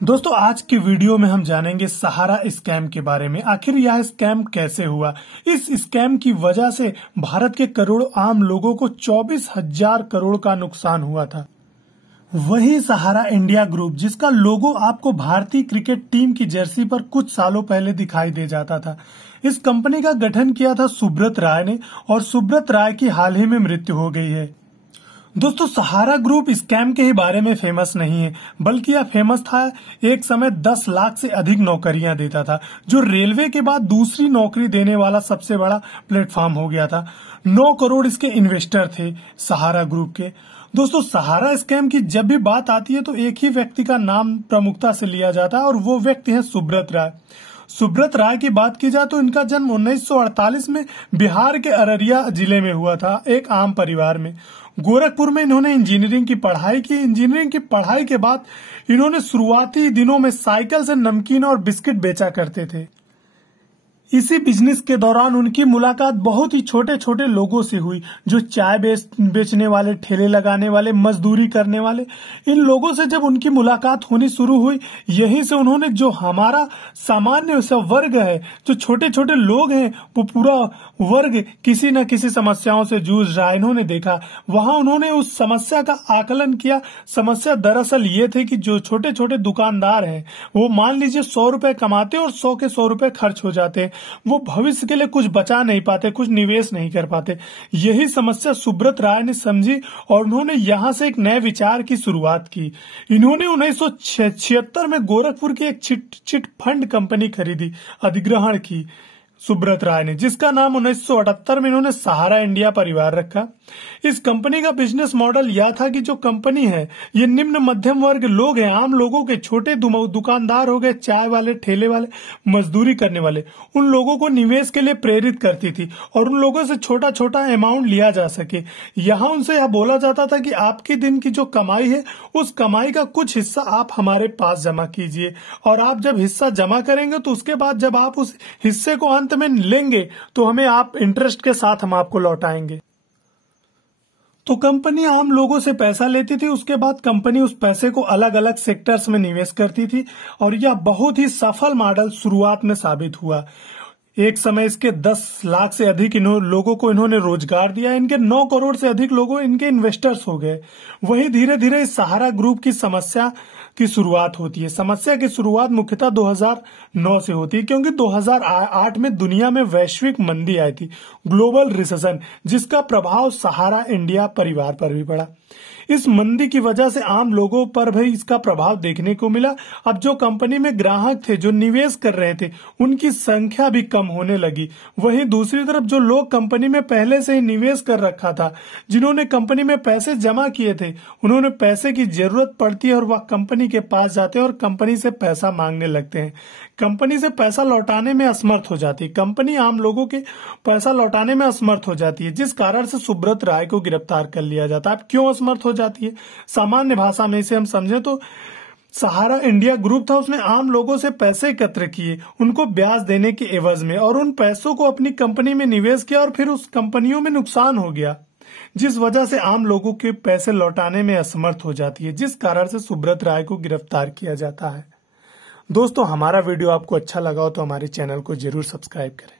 दोस्तों आज की वीडियो में हम जानेंगे सहारा स्कैम के बारे में। आखिर यह स्कैम कैसे हुआ। इस स्कैम की वजह से भारत के करोड़ों आम लोगों को 24,000 करोड़ का नुकसान हुआ था। वही सहारा इंडिया ग्रुप जिसका लोगो आपको भारतीय क्रिकेट टीम की जर्सी पर कुछ सालों पहले दिखाई दे जाता था। इस कंपनी का गठन किया था सुब्रत राय ने और सुब्रत राय की हाल ही में मृत्यु हो गई है। दोस्तों सहारा ग्रुप स्कैम के ही बारे में फेमस नहीं है, बल्कि यह फेमस था एक समय 10 लाख से अधिक नौकरियां देता था, जो रेलवे के बाद दूसरी नौकरी देने वाला सबसे बड़ा प्लेटफॉर्म हो गया था। 9 करोड़ इसके इन्वेस्टर थे सहारा ग्रुप के। दोस्तों सहारा स्कैम की जब भी बात आती है तो एक ही व्यक्ति का नाम प्रमुखता से लिया जाता है और वो व्यक्ति है सुब्रत राय। सुब्रत राय की बात की जाए तो इनका जन्म 1948 में बिहार के अररिया जिले में हुआ था, एक आम परिवार में। गोरखपुर में इन्होंने इंजीनियरिंग की पढ़ाई की। इंजीनियरिंग की पढ़ाई के बाद इन्होंने शुरुआती दिनों में साइकिल से नमकीन और बिस्किट बेचा करते थे। इसी बिजनेस के दौरान उनकी मुलाकात बहुत ही छोटे छोटे लोगों से हुई, जो चाय बेचने वाले, ठेले लगाने वाले, मजदूरी करने वाले। इन लोगों से जब उनकी मुलाकात होनी शुरू हुई, यहीं से उन्होंने जो हमारा सामान्य सब वर्ग है, जो छोटे छोटे लोग हैं, वो पूरा वर्ग किसी न किसी समस्याओं से जूझ रहा है, इन्होंने देखा। वहां उन्होंने उस समस्या का आकलन किया। समस्या दरअसल ये थे कि जो छोटे छोटे दुकानदार हैं, वो मान लीजिए 100 रुपए कमाते और 100 के 100 रुपए खर्च हो जाते। वो भविष्य के लिए कुछ बचा नहीं पाते, कुछ निवेश नहीं कर पाते। यही समस्या सुब्रत राय ने समझी और उन्होंने यहां से एक नए विचार की शुरुआत की। इन्होंने 1976 में गोरखपुर की एक चिट फंड कंपनी खरीदी, अधिग्रहण की सुब्रत राय ने, जिसका नाम 1978 में इन्होंने सहारा इंडिया परिवार रखा। इस कंपनी का बिजनेस मॉडल यह था कि जो कंपनी है ये निम्न मध्यम वर्ग लोग हैं, आम लोगों के, छोटे दुकानदार हो गए, चाय वाले, ठेले वाले, मजदूरी करने वाले, उन लोगों को निवेश के लिए प्रेरित करती थी और उन लोगों से छोटा छोटा अमाउंट लिया जा सके। यहाँ उनसे यह बोला जाता था कि आपके दिन की जो कमाई है, उस कमाई का कुछ हिस्सा आप हमारे पास जमा कीजिए और आप जब हिस्सा जमा करेंगे तो उसके बाद जब आप उस हिस्से को अंत में लेंगे तो हमें आप इंटरेस्ट के साथ हम आपको लौटाएंगे। तो कंपनी आम लोगों से पैसा लेती थी, उसके बाद कंपनी उस पैसे को अलग अलग सेक्टर्स में निवेश करती थी और यह बहुत ही सफल मॉडल शुरुआत में साबित हुआ। एक समय इसके 10 लाख से अधिक लोगों को इन्होंने रोजगार दिया। इनके 9 करोड़ से अधिक लोगों इनके इन्वेस्टर्स हो गए। वहीं धीरे धीरे इस सहारा ग्रुप की समस्या की शुरुआत होती है। समस्या की शुरुआत मुख्यतः 2009 से होती है, क्योंकि 2008 में दुनिया में वैश्विक मंदी आई थी, ग्लोबल रिसेशन, जिसका प्रभाव सहारा इंडिया परिवार पर भी पड़ा। इस मंदी की वजह से आम लोगों पर भी इसका प्रभाव देखने को मिला। अब जो कंपनी में ग्राहक थे, जो निवेश कर रहे थे, उनकी संख्या भी कम होने लगी। वहीं दूसरी तरफ जो लोग कंपनी में पहले से ही निवेश कर रखा था, जिन्होंने कंपनी में पैसे जमा किए थे, उन्होंने पैसे की जरूरत पड़ती है और वह कंपनी के पास जाते हैं और कंपनी से पैसा मांगने लगते हैं। कंपनी से पैसा लौटाने में असमर्थ हो जाती है। कंपनी आम लोगों के पैसा लौटाने में असमर्थ हो जाती है, जिस कारण से सुब्रत राय को गिरफ्तार कर लिया जाता है। अब क्यों असमर्थ हो जाती है? सामान्य भाषा में इसे हम समझें तो सहारा इंडिया ग्रुप था, उसने आम लोगों से पैसे एकत्र किए, उनको ब्याज देने के एवज में, और उन पैसों को अपनी कंपनी में निवेश किया और फिर उस कंपनियों में नुकसान हो गया, जिस वजह से आम लोगों के पैसे लौटाने में असमर्थ हो जाती है, जिस कारण से सुब्रत राय को गिरफ्तार किया जाता है। दोस्तों हमारा वीडियो आपको अच्छा लगा हो तो हमारे चैनल को जरूर सब्सक्राइब करें।